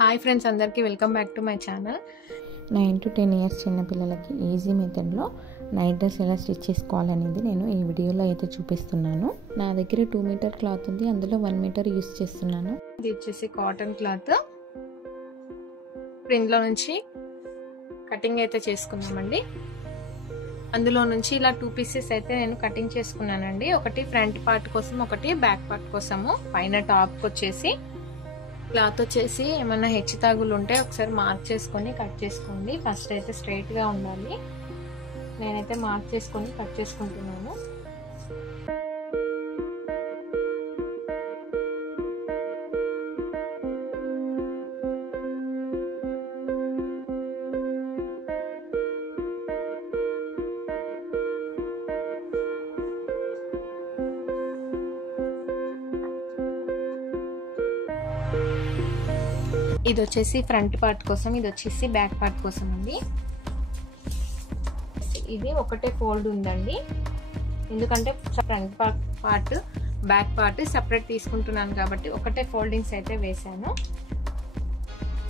Hi friends, అందరికీ welcome back to my channel. 9 to 10 years చిన్న పిల్లలకి ఈజీ మెథడ్లో నైట్ డ్రెస్ ఎలా స్టిచ్ చేసుకోవాలనేది నేను ఈ వీడియోలో అయితే చూపిస్తున్నాను. నా దగ్గర 2 మీటర్ క్లాత్ ఉంది, అందులో 1 మీటర్ యూస్ చేస్తున్నాను. ఇది వచ్చేసి కాటన్ క్లాత్. ఇందులో నుంచి కటింగ్ అయితే చేసుకున్నామండి. అందులో నుంచి ఇలా 2 పీసెస్ అయితే నేను కటింగ్ చేసుకున్నానండి. ఒకటి ఫ్రంట్ పార్ట్ కోసం, ఒకటి బ్యాక్ పార్ట్ కోసము. పైన టాప్కి వచ్చేసి క్లాత్ వచ్చేసి ఏమన్నా హెచ్చు తాగులు ఉంటే ఒకసారి మార్క్ చేసుకొని కట్ చేసుకోండి. ఫస్ట్ అయితే స్ట్రైట్గా ఉండాలి. నేనైతే మార్క్ చేసుకొని కట్ చేసుకుంటున్నాను. ఇది వచ్చేసి ఫ్రంట్ పార్ట్ కోసం, ఇది వచ్చేసి బ్యాక్ పార్ట్ కోసం అండి. ఇది ఒకటే ఫోల్డ్ ఉందండి, ఎందుకంటే front part back part separate తీసుకుంటున్నాను కాబట్టి ఒకటే ఫోల్డింగ్స్ అయితే వేసాను.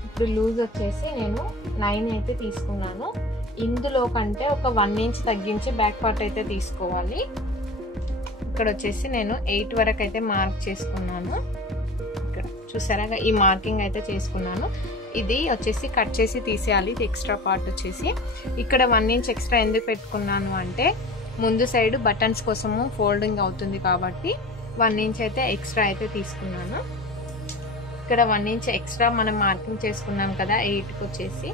ఇప్పుడు లూజ్ వచ్చేసి నేను 9 అయితే తీసుకున్నాను. ఇందులో కంటే ఒక 1 ఇంచ్ తగ్గించి బ్యాక్ పార్ట్ అయితే తీసుకోవాలి. ఇక్కడ వచ్చేసి నేను 8 వరకు అయితే మార్క్ చేసుకున్నాను. చూసారా, ఈ మార్కింగ్ అయితే చేసుకున్నాను. ఇది వచ్చేసి కట్ చేసి తీసేయాలి. ఇది ఎక్స్ట్రా పార్ట్ వచ్చేసి ఇక్కడ 1 ఇంచ్ ఎక్స్ట్రా ఎందుకు పెట్టుకున్నాను అంటే ముందు సైడ్ బటన్స్ కోసము ఫోల్డింగ్ అవుతుంది కాబట్టి 1 ఇంచ్ అయితే ఎక్స్ట్రా అయితే తీసుకున్నాను. ఇక్కడ 1 ఇంచ్ ఎక్స్ట్రా మనం మార్కింగ్ చేసుకున్నాం కదా, 8కి వచ్చేసి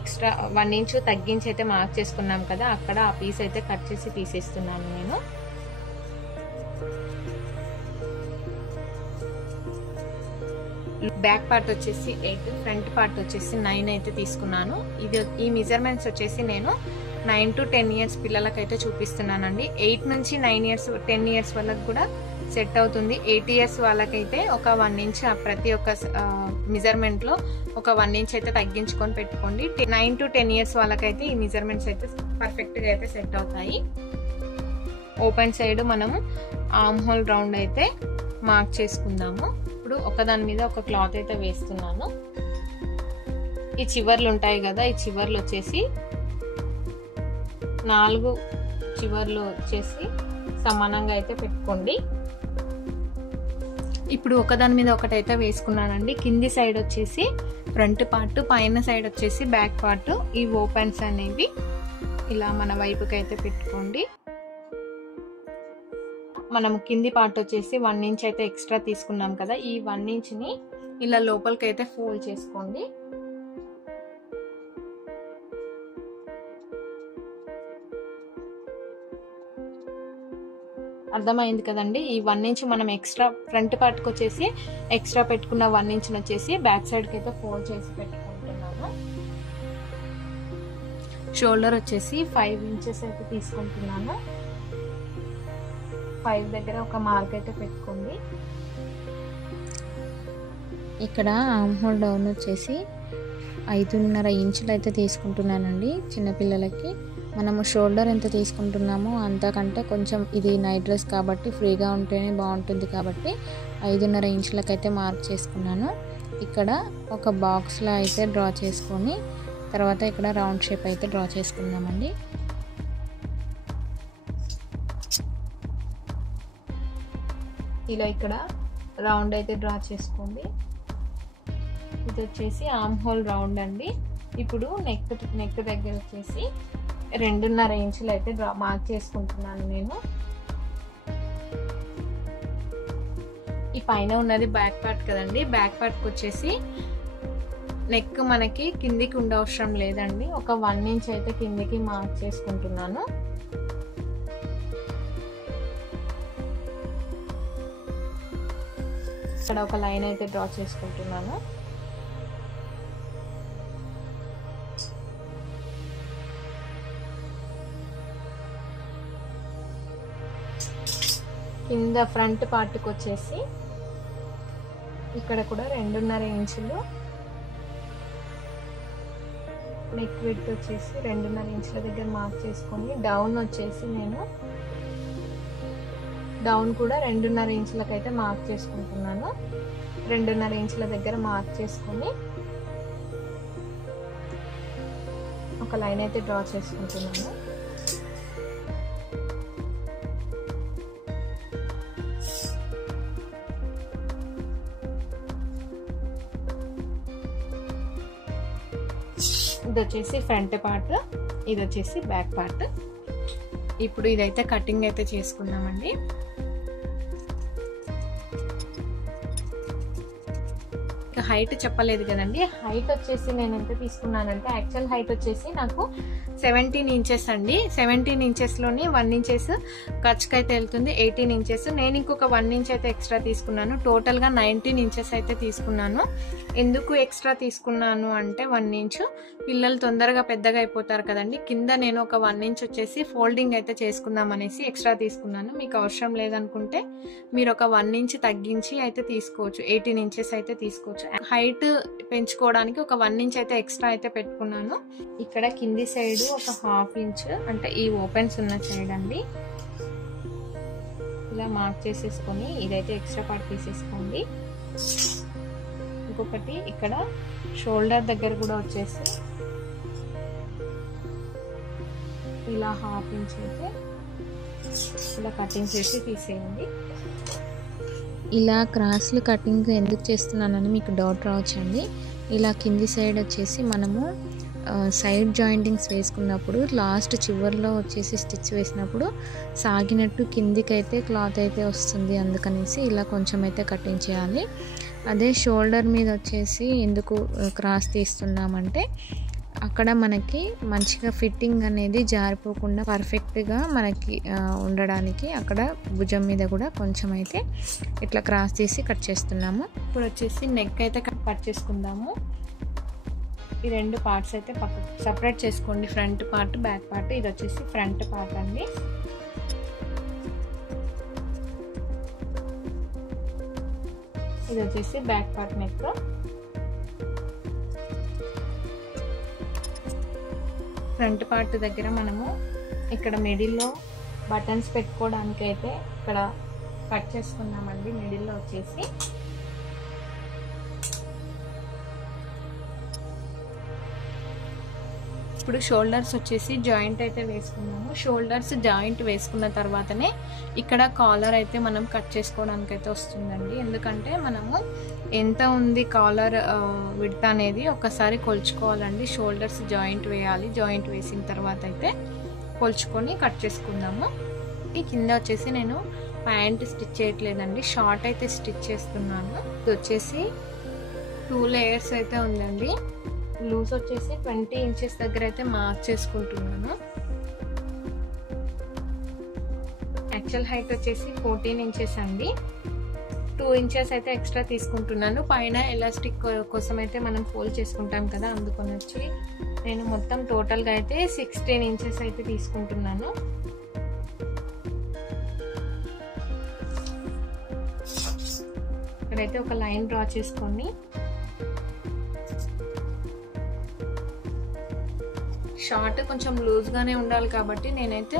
ఎక్స్ట్రా 1 ఇంచ్ తగ్గించి అయితే మార్క్ చేసుకున్నాం కదా, అక్కడ ఆ పీస్ అయితే కట్ చేసి తీసేస్తున్నాను నేను. బ్యాక్ పార్ట్ వచ్చేసి 8, ఫ్రంట్ పార్ట్ వచ్చేసి 9 అయితే తీసుకున్నాను. ఈ మెజర్మెంట్స్ వచ్చేసి నేను 9 to 10 ఇయర్స్ పిల్లలకైతే చూపిస్తున్నానండి. 8 నుంచి 9 ఇయర్స్ 10 ఇయర్స్ వాళ్ళకి కూడా సెట్ అవుతుంది. 8 ఇయర్స్ వాళ్ళకైతే ఒక 1 ఇంచ్ ప్రతి ఒక్క మెజర్మెంట్లో ఒక 1 ఇంచ్ అయితే తగ్గించుకొని పెట్టుకోండి. 9 to 10 ఇయర్స్ వాళ్ళకైతే ఈ మెజర్మెంట్స్ అయితే పర్ఫెక్ట్గా అయితే సెట్ అవుతాయి. ఓపెన్ సైడ్ మనము ఆర్మ్ హోల్ రౌండ్ అయితే మార్క్ చేసుకుందాము. ఇప్పుడు ఒకదాని మీద ఒక క్లాత్ అయితే వేస్తున్నాను. ఈ చివర్లు ఉంటాయి కదా, ఈ చివర్లు వచ్చేసి 4 చివర్లు వచ్చేసి సమానంగా అయితే పెట్టుకోండి. ఇప్పుడు ఒకదాని మీద ఒకటైతే వేసుకున్నానండి. కింది సైడ్ వచ్చేసి ఫ్రంట్ పార్ట్, పైన సైడ్ వచ్చేసి బ్యాక్ పార్ట్. ఈ ఓపెన్స్ అనేవి ఇలా మన వైపుకి అయితే పెట్టుకోండి. మనం కింది పార్ట్ వచ్చేసి 1 ఇంచ్ అయితే ఎక్స్ట్రా తీసుకున్నాం కదా, ఈ 1 ఇంచ్ని ఇలా లోపలికి అయితే ఫోల్డ్ చేసుకోండి. అర్థమైంది కదండి. ఈ 1 ఇంచ్ మనం ఎక్స్ట్రా ఫ్రంట్ పార్ట్కి వచ్చేసి ఎక్స్ట్రా పెట్టుకున్న 1 ఇంచ్ని వచ్చేసి బ్యాక్ సైడ్కి అయితే ఫోల్డ్ చేసి పెట్టుకుంటున్నాను. షోల్డర్ వచ్చేసి 5 ఇంచెస్ అయితే తీసుకుంటున్నాను. 5 దగ్గర ఒక మార్క్ అయితే పెట్టుకోండి. ఇక్కడ ఆర్మ్ హోల్ డౌన్ వచ్చేసి 5.5 ఇంచులు అయితే తీసుకుంటున్నానండి. చిన్నపిల్లలకి మనము షోల్డర్ ఎంత తీసుకుంటున్నామో అంతకంటే కొంచెం, ఇది నైట్ డ్రెస్ కాబట్టి ఫ్రీగా ఉంటేనే బాగుంటుంది కాబట్టి 5.5 ఇంచులకైతే మార్క్ చేసుకున్నాను. ఇక్కడ ఒక బాక్స్లో అయితే డ్రా చేసుకొని తర్వాత ఇక్కడ రౌండ్ షేప్ అయితే డ్రా చేసుకుందామండి. ఇలా ఇక్కడ రౌండ్ అయితే డ్రా చేసుకోండి. ఇది వచ్చేసి ఆర్మ్ హోల్ రౌండ్ అండి. ఇప్పుడు నెక్ దగ్గర వచ్చేసి 2.5 ఇంచులు అయితే మార్క్ చేసుకుంటున్నాను నేను. ఈ పైన ఉన్నది బ్యాక్ పార్ట్ కదండి, బ్యాక్ పార్ట్కి వచ్చేసి నెక్ మనకి కిందికి ఉండవసరం లేదండి. ఒక 1 ఇంచ్ అయితే కిందికి మార్క్ చేసుకుంటున్నాను. ఇక్కడ ఒక లైన్ అయితే డ్రా చేసుకుంటున్నాను. కింద ఫ్రంట్ పార్ట్కి వచ్చేసి ఇక్కడ కూడా 2.5 ఇంచులు, నెక్ విడ్త్ వచ్చేసి 2.5 ఇంచుల దగ్గర మార్క్ చేసుకొని డౌన్ వచ్చేసి నేను డౌన్ కూడా 2.5 ఇంచులకు అయితే మార్క్ చేసుకుంటున్నాను. 2.5 ఇంచుల దగ్గర మార్క్ చేసుకొని ఒక లైన్ అయితే డ్రా చేసుకుంటున్నాను. ఇది వచ్చేసి ఫ్రంట్ పార్ట్, ఇది వచ్చేసి బ్యాక్ పార్ట్. ఇప్పుడు ఇదైతే కటింగ్ అయితే చేసుకున్నామండి. హైట్ చెప్పలేదు కదండి. హైట్ వచ్చేసి నేను ఎంత తీసుకున్నానంటే యాక్చువల్ హైట్ వచ్చేసి నాకు 17 ఇంచెస్ అండి. 17 ఇంచెస్లోని 1 ఇంచెస్ ఖర్చుకి అయితే వెళ్తుంది, 18 ఇంచెస్. నేను ఇంకొక 1 ఇంచ్ అయితే ఎక్స్ట్రా తీసుకున్నాను. టోటల్గా 19 ఇంచెస్ అయితే తీసుకున్నాను. ఎందుకు ఎక్స్ట్రా తీసుకున్నాను అంటే 1 ఇంచు పిల్లలు తొందరగా పెద్దగా అయిపోతారు కదండి. కింద నేను ఒక 1 ఇంచ్ వచ్చేసి ఫోల్డింగ్ అయితే చేసుకుందాం అనేసి ఎక్స్ట్రా తీసుకున్నాను. మీకు అవసరం లేదనుకుంటే మీరు ఒక 1 ఇంచ్ తగ్గించి అయితే తీసుకోవచ్చు, 18 ఇంచెస్ అయితే తీసుకోవచ్చు. హైట్ పెంచుకోవడానికి ఒక 1 ఇంచ్ అయితే ఎక్స్ట్రా అయితే పెట్టుకున్నాను. ఇక్కడ కింది సైడ్ ఒక 1/2 ఇంచ్ అంటే ఈ ఓపెన్స్ ఉన్న సైడ్ అండి ఇలా మార్క్ చేసేసుకొని ఇదైతే ఎక్స్ట్రా పార్ట్ తీసేసుకోండి. ఇంకొకటి ఇక్కడ షోల్డర్ దగ్గర కూడా వచ్చేసి ఇలా 1/2 ఇంచ్ అయితే ఇలా కటింగ్ చేసి తీసేయండి. ఇలా క్రాస్లు కటింగ్ ఎందుకు చేస్తున్నానని మీకు డౌట్ రావచ్చండి. ఇలా కింది సైడ్ వచ్చేసి మనము సైడ్ జాయింటింగ్స్ వేసుకున్నప్పుడు లాస్ట్ చివర్లో వచ్చేసి స్టిచ్ వేసినప్పుడు సాగినట్టు కిందికి అయితే క్లాత్ అయితే వస్తుంది, అందుకనేసి ఇలా కొంచెం అయితే కటింగ్ చేయాలి. అదే షోల్డర్ మీద వచ్చేసి ఎందుకు క్రాస్ తీస్తున్నామంటే అక్కడ మనకి మంచిగా ఫిట్టింగ్ అనేది జారిపోకుండా పర్ఫెక్ట్గా మనకి ఉండడానికి అక్కడ భుజం మీద కూడా కొంచెం అయితే ఇట్లా క్రాస్ తీసి కట్ చేస్తున్నాము. ఇప్పుడు వచ్చేసి నెక్ అయితే కట్ చేసుకుందాము. ఈ 2 పార్ట్స్ అయితే పక్కకు సపరేట్ చేసుకోండి, ఫ్రంట్ పార్ట్ బ్యాక్ పార్ట్. ఇది వచ్చేసి ఫ్రంట్ పార్ట్ అండి. ఇది వచ్చేసి back part neck. Front part దగ్గర మనము ఇక్కడ మిడిల్లో బటన్స్ పెట్టుకోవడానికి అయితే ఇక్కడ కట్ చేసుకున్నామండి. మిడిల్లో వచ్చేసి ఇప్పుడు షోల్డర్స్ వచ్చేసి జాయింట్ అయితే వేసుకున్నాము. షోల్డర్స్ జాయింట్ వేసుకున్న తర్వాతనే ఇక్కడ కాలర్ అయితే మనం కట్ చేసుకోవడానికి అయితే వస్తుందండి. ఎందుకంటే మనము ఎంత ఉంది కాలర్ విడ్త్ అనేది ఒకసారి కొలుచుకోవాలండి. షోల్డర్స్ జాయింట్ వేయాలి. జాయింట్ వేసిన తర్వాత అయితే కొలుచుకొని కట్ చేసుకుందాము. ఈ కింద వచ్చేసి నేను ప్యాంట్ స్టిచ్ చేయట్లేదండి, షార్ట్ అయితే స్టిచ్ చేస్తున్నాను. ఇది వచ్చేసి 2 లేయర్స్ అయితే ఉందండి. లూజ్ వచ్చేసి 20 ఇంచెస్ దగ్గర అయితే మార్క్ చేసుకుంటున్నాను. యాక్చువల్ హైట్ వచ్చేసి 14 ఇంచెస్ అండి. 2 ఇంచెస్ అయితే ఎక్స్ట్రా తీసుకుంటున్నాను. పైన ఎలాస్టిక్ కోసం అయితే మనం ఫోల్డ్ చేసుకుంటాం కదా, అందుకని వచ్చి నేను మొత్తం టోటల్గా అయితే 16 ఇంచెస్ అయితే తీసుకుంటున్నాను. ఇక్కడైతే ఒక లైన్ డ్రా చేసుకొని షార్ట్ కొంచెం లూజ్గానే ఉండాలి కాబట్టి నేనైతే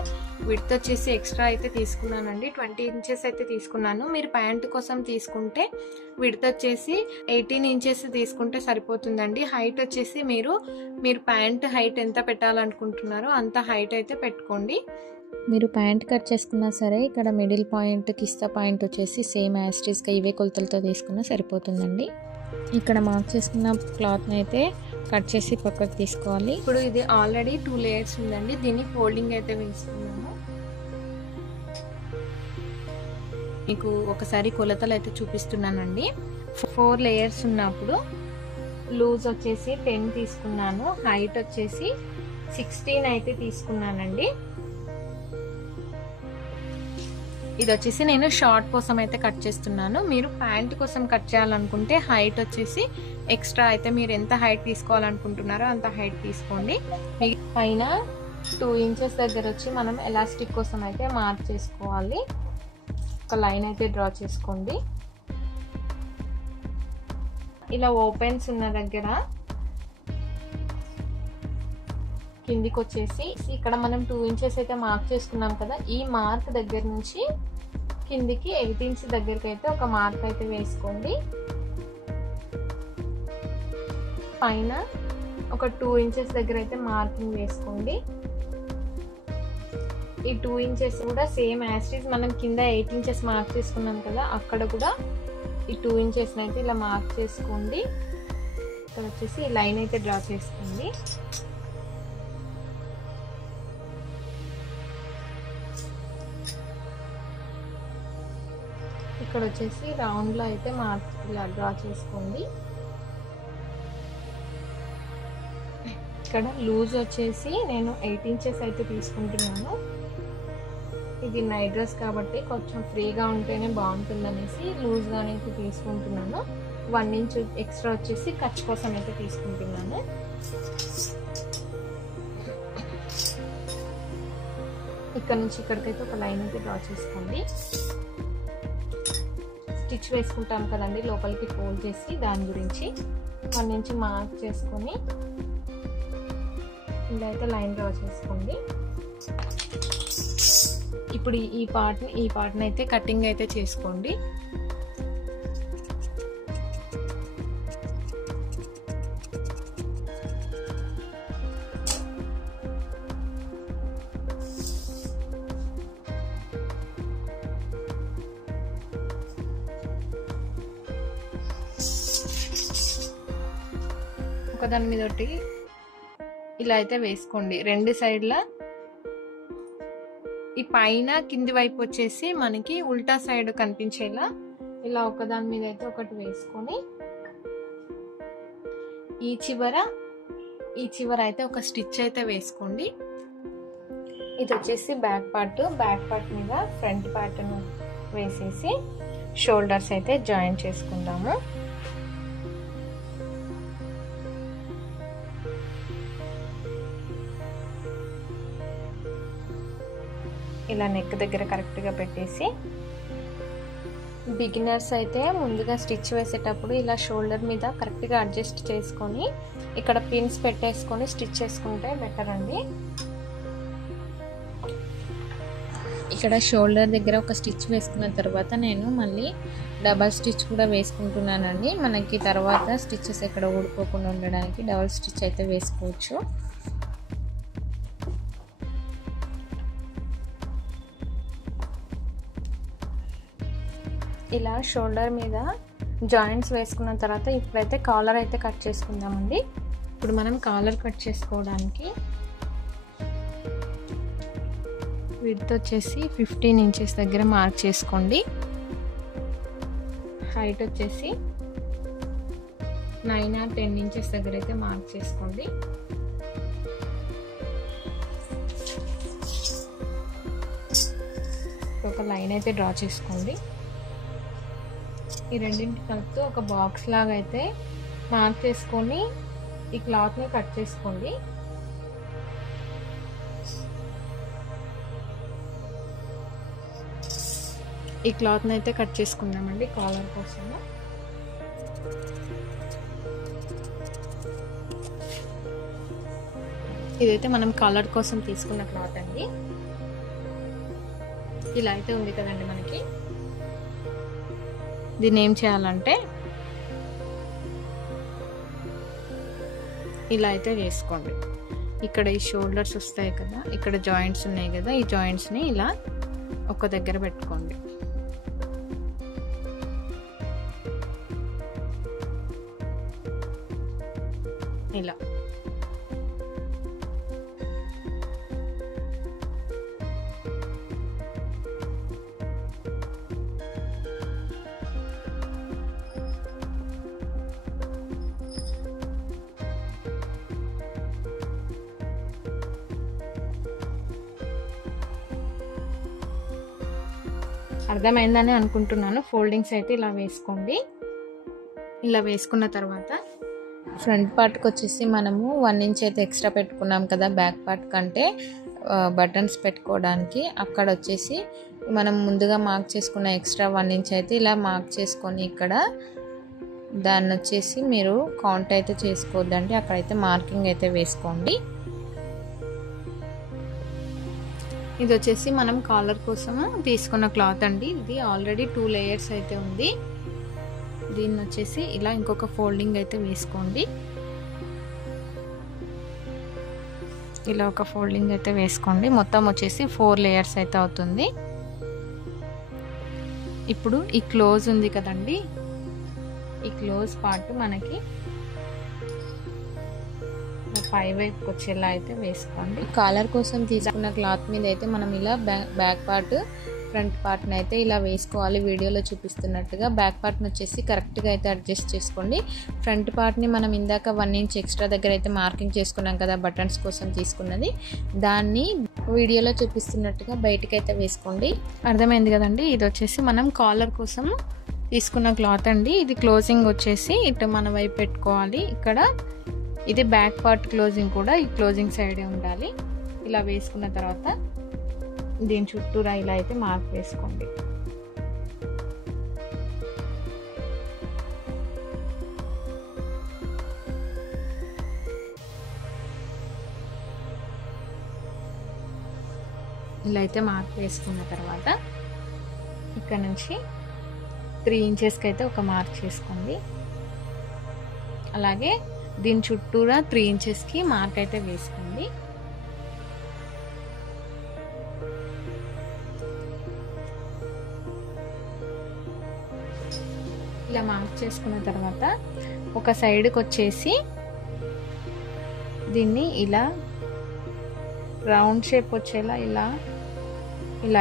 విడ్త్ వచ్చేసి ఎక్స్ట్రా అయితే తీసుకున్నానండి. 20 ఇంచెస్ అయితే తీసుకున్నాను. మీరు ప్యాంట్ కోసం తీసుకుంటే విడ్త్ వచ్చేసి 18 ఇంచెస్ తీసుకుంటే సరిపోతుందండి. హైట్ వచ్చేసి మీరు ప్యాంట్ హైట్ ఎంత పెట్టాలనుకుంటున్నారో అంత హైట్ అయితే పెట్టుకోండి. మీరు ప్యాంట్ కట్ చేసుకున్నా సరే ఇక్కడ మిడిల్ పాయింట్ కిస్తా పాయింట్ వచ్చేసి సేమ్ యాస్టీస్గా ఇవే కొలతలతో తీసుకున్నా సరిపోతుందండి. ఇక్కడ మార్క్ చేసుకున్న క్లాత్ని అయితే కట్ చేసి పక్కకు తీసుకోవాలి. ఇప్పుడు ఇది ఆల్రెడీ 2 లేయర్స్ ఉందండి. దీన్ని ఫోల్డింగ్ అయితే వేసుకున్నాము. మీకు ఒకసారి కొలతలు అయితే చూపిస్తున్నానండి. 4 లేయర్స్ ఉన్నప్పుడు లూజ్ వచ్చేసి 10 తీసుకున్నాను, హైట్ వచ్చేసి 16 అయితే తీసుకున్నానండి. ఇది వచ్చేసి నేను షార్ట్ కోసం అయితే కట్ చేస్తున్నాను. మీరు ప్యాంట్ కోసం కట్ చేయాలనుకుంటే హైట్ వచ్చేసి ఎక్స్ట్రా అయితే మీరు ఎంత హైట్ తీసుకోవాలనుకుంటున్నారో అంత హైట్ తీసుకోండి. పైన 2 ఇంచెస్ దగ్గర వచ్చి మనం ఎలాస్టిక్ కోసం అయితే మార్క్ చేసుకోవాలి. ఒక లైన్ అయితే డ్రా చేసుకోండి. ఇలా ఓపెన్స్ ఉన్న దగ్గర కిందికి వచ్చేసి ఇక్కడ మనం 2 ఇంచెస్ అయితే మార్క్ చేసుకున్నాం కదా, ఈ మార్క్ దగ్గర నుంచి కిందికి 8 ఇంచ్ దగ్గరికి అయితే ఒక మార్క్ అయితే వేసుకోండి. పైన ఒక 2 ఇంచెస్ దగ్గర అయితే మార్కింగ్ వేసుకోండి. ఈ 2 ఇంచెస్ కూడా సేమ్ యాజ్ ఇట్ ఈజ్ మనం కింద 8 ఇంచెస్ మార్క్ చేసుకున్నాం కదా, అక్కడ కూడా ఈ 2 ఇంచెస్ అయితే ఇలా మార్క్ చేసుకోండి. ఇక్కడ వచ్చేసి ఈ లైన్ అయితే డ్రా చేసుకోండి. ఇక్కడ వచ్చేసి రౌండ్ లో అయితే మార్క్ ఇలా డ్రా చేసుకోండి. ఇక్కడ లూజ్ వచ్చేసి నేను 8 ఇంచెస్ అయితే తీసుకుంటున్నాను. ఇది నైట్ డ్రెస్ కాబట్టి కొంచెం ఫ్రీగా ఉంటేనే బాగుంటుంది అనేసి లూజ్గా అయితే తీసుకుంటున్నాను. 1 ఇంచ్ ఎక్స్ట్రా వచ్చేసి ఖర్చు కోసం అయితే తీసుకుంటున్నాను. ఇక్కడ నుంచి ఇక్కడికైతే ఒక లైన్ అయితే డ్రా చేసుకోండి. స్టిచ్ వేసుకుంటాం కదండి లోపలికి ఫోల్డ్ చేసి, దాని గురించి 1 ఇంచ్ మార్క్ చేసుకొని ఇలా అయితే లైన్ డ్రా చేసుకోండి. ఇప్పుడు ఈ పార్ట్ని అయితే కటింగ్ అయితే చేసుకోండి. ఒకదాని మీద ఒకటి ఇలా అయితే వేసుకోండి. 2 సైడ్ల ఈ పైన కింది వైపు వచ్చేసి మనకి ఉల్టా సైడ్ కనిపించేలా ఇలా ఒకదాని మీద అయితే ఒకటి వేసుకొని ఈ చివర అయితే ఒక స్టిచ్ అయితే వేసుకోండి. ఇది వచ్చేసి బ్యాక్ పార్ట్ మీద ఫ్రంట్ పార్ట్ను వేసేసి షోల్డర్స్ అయితే జాయిన్ చేసుకుందాము. ఇలా నెక్ దగ్గర కరెక్ట్గా పెట్టేసి, బిగినర్స్ అయితే ముందుగా స్టిచ్ వేసేటప్పుడు ఇలా షోల్డర్ మీద కరెక్ట్గా అడ్జస్ట్ చేసుకొని ఇక్కడ పిన్స్ పెట్టేసుకొని స్టిచ్ చేసుకుంటే బెటర్ అండి. ఇక్కడ షోల్డర్ దగ్గర ఒక స్టిచ్ వేసుకున్న తర్వాత నేను మళ్ళీ డబల్ స్టిచ్ కూడా వేసుకుంటున్నానండి. మనకి తర్వాత స్టిచ్చెస్ ఎక్కడ ఊడిపోకుండా ఉండడానికి డబల్ స్టిచ్ అయితే వేసుకోవచ్చు. ఇలా షోల్డర్ మీద జాయింట్స్ వేసుకున్న తర్వాత ఇప్పుడైతే కాలర్ అయితే కట్ చేసుకుందామండి. ఇప్పుడు మనం కాలర్ కట్ చేసుకోవడానికి విడ్త్ వచ్చేసి 15 ఇంచెస్ దగ్గర మార్క్ చేసుకోండి. హైట్ వచ్చేసి 9 or 10 ఇంచెస్ దగ్గర అయితే మార్క్ చేసుకోండి. ఒక లైన్ అయితే డ్రా చేసుకోండి. ఈ రెండింటి కలుపుతూ ఒక బాక్స్ లాగా అయితే మార్క్ చేసుకొని ఈ క్లాత్ని కట్ చేసుకోండి. ఈ క్లాత్ని అయితే కట్ చేసుకుందామండి కాలర్ కోసము. ఇదైతే మనం కాలర్ కోసం తీసుకున్న క్లాత్ అండి. ఇలా అయితే ఉంది కదండి మనకి. దీన్ని ఏం చేయాలంటే ఇలా అయితే వేసుకోండి. ఇక్కడ ఈ షోల్డర్స్ వస్తాయి కదా, ఇక్కడ జాయింట్స్ ఉన్నాయి కదా, ఈ జాయింట్స్ని ఇలా ఒక దగ్గర పెట్టుకోండి. ఇలా అర్థమైందని అనుకుంటున్నాను. ఫోల్డింగ్స్ అయితే ఇలా వేసుకోండి. ఇలా వేసుకున్న తర్వాత ఫ్రంట్ పార్ట్కి వచ్చేసి మనము 1 ఇంచ్ అయితే ఎక్స్ట్రా పెట్టుకున్నాం కదా బ్యాక్ పార్ట్ కంటే బటన్స్ పెట్టుకోవడానికి. అక్కడ వచ్చేసి మనం ముందుగా మార్క్ చేసుకున్న ఎక్స్ట్రా 1 ఇంచ్ అయితే ఇలా మార్క్ చేసుకొని ఇక్కడ దాన్ని వచ్చేసి మీరు కౌంట్ అయితే చేసుకోవద్దండి, అక్కడైతే మార్కింగ్ అయితే వేసుకోండి. ఇది వచ్చేసి మనం కాలర్ కోసము తీసుకున్న క్లాత్ అండి. ఇది ఆల్రెడీ 2 లేయర్స్ అయితే ఉంది. దీన్ని వచ్చేసి ఇలా ఇంకొక ఫోల్డింగ్ అయితే వేసుకోండి. ఇలా ఒక ఫోల్డింగ్ అయితే వేసుకోండి. మొత్తం వచ్చేసి 4 లేయర్స్ అయితే అవుతుంది. ఇప్పుడు ఈ క్లోజ్ ఉంది కదండి, ఈ క్లోజ్ పార్ట్ మనకి పై వైపుకి వచ్చేలా అయితే వేసుకోండి. కాలర్ కోసం తీసుకున్న క్లాత్ మీద అయితే మనం ఇలా బ్యాక్ పార్ట్ ఫ్రంట్ పార్ట్ని అయితే ఇలా వేసుకోవాలి. వీడియోలో చూపిస్తున్నట్టుగా బ్యాక్ పార్ట్ని వచ్చేసి కరెక్ట్గా అయితే అడ్జస్ట్ చేసుకోండి. ఫ్రంట్ పార్ట్ని మనం ఇందాక 1 ఇంచ్ ఎక్స్ట్రా దగ్గర అయితే మార్కింగ్ చేసుకున్నాం కదా బటన్స్ కోసం తీసుకున్నది, దాన్ని వీడియోలో చూపిస్తున్నట్టుగా బయటకు అయితే వేసుకోండి. అర్థమైంది కదండి. ఇది వచ్చేసి మనం కాలర్ కోసం తీసుకున్న క్లాత్ అండి. ఇది క్లోజింగ్ వచ్చేసి ఇటు మన వైపు పెట్టుకోవాలి. ఇక్కడ ఇది బ్యాక్ పార్ట్ క్లోజింగ్ కూడా ఈ క్లోజింగ్ సైడే ఉండాలి. ఇలా వేసుకున్న తర్వాత దీని చుట్టూరా ఇలా అయితే మార్క్ వేసుకోండి. ఇలా అయితే మార్క్ వేసుకున్న తర్వాత ఇక్కడ నుంచి 3 ఇంచెస్కి అయితే ఒక మార్క్ చేసుకోండి. అలాగే దీని చుట్టూరా 3 ఇంచెస్కి మార్క్ అయితే వేసుకోండి. ఇలా మార్క్ చేసుకున్న తర్వాత ఒక సైడ్కి వచ్చేసి దీన్ని ఇలా రౌండ్ షేప్ వచ్చేలా ఇలా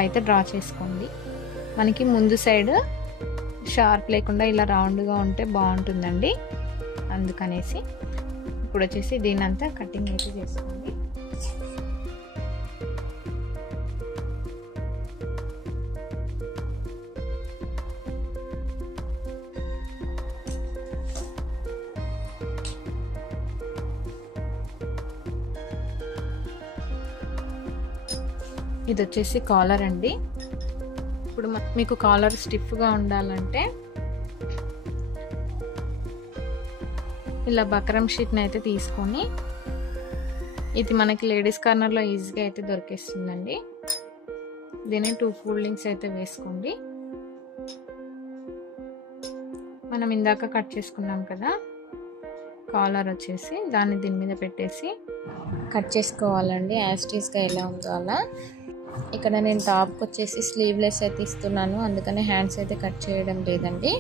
అయితే డ్రా చేసుకోండి. మనకి ముందు సైడ్ షార్ప్ లేకుండా ఇలా రౌండ్గా ఉంటే బాగుంటుందండి. అందుకనేసి ఇప్పుడు వచ్చేసి దీని అంతా కటింగ్ అయితే చేసుకోండి. ఇది వచ్చేసి కాలర్ అండి. ఇప్పుడు మీకు కాలర్ స్టిఫ్గా ఉండాలంటే ఇలా బక్రమ్ షీట్ని అయితే తీసుకొని, ఇది మనకి లేడీస్ కార్నర్లో ఈజీగా అయితే దొరికేస్తుందండి. దీన్ని 2 ఫోల్డింగ్స్ అయితే వేసుకోండి. మనం ఇందాక కట్ చేసుకున్నాం కదా కాలర్ వచ్చేసి, దాన్ని దీని మీద పెట్టేసి కట్ చేసుకోవాలండి. యాస్టీస్గా ఎలా ఉందో అలా. ఇక్కడ నేను టాప్కి వచ్చేసి స్లీవ్లెస్ అయితే ఇస్తున్నాను, అందుకని హ్యాండ్స్ అయితే కట్ చేయడం లేదండి.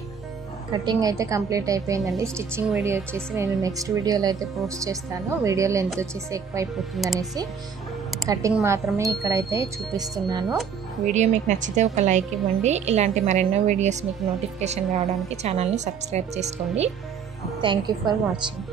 కటింగ్ అయితే కంప్లీట్ అయిపోయిందండి. స్టిచ్చింగ్ వీడియో వచ్చేసి నేను నెక్స్ట్ వీడియోలో అయితే పోస్ట్ చేస్తాను. వీడియో లెంత్ వచ్చేసి ఎక్కువ అయిపోతుంది అనేసి కటింగ్ మాత్రమే ఇక్కడైతే చూపిస్తున్నాను. వీడియో మీకు నచ్చితే ఒక లైక్ ఇవ్వండి. ఇలాంటి మరెన్నో వీడియోస్ మీకు నోటిఫికేషన్ రావడానికి ఛానల్ని సబ్స్క్రైబ్ చేసుకోండి. Thank you for watching.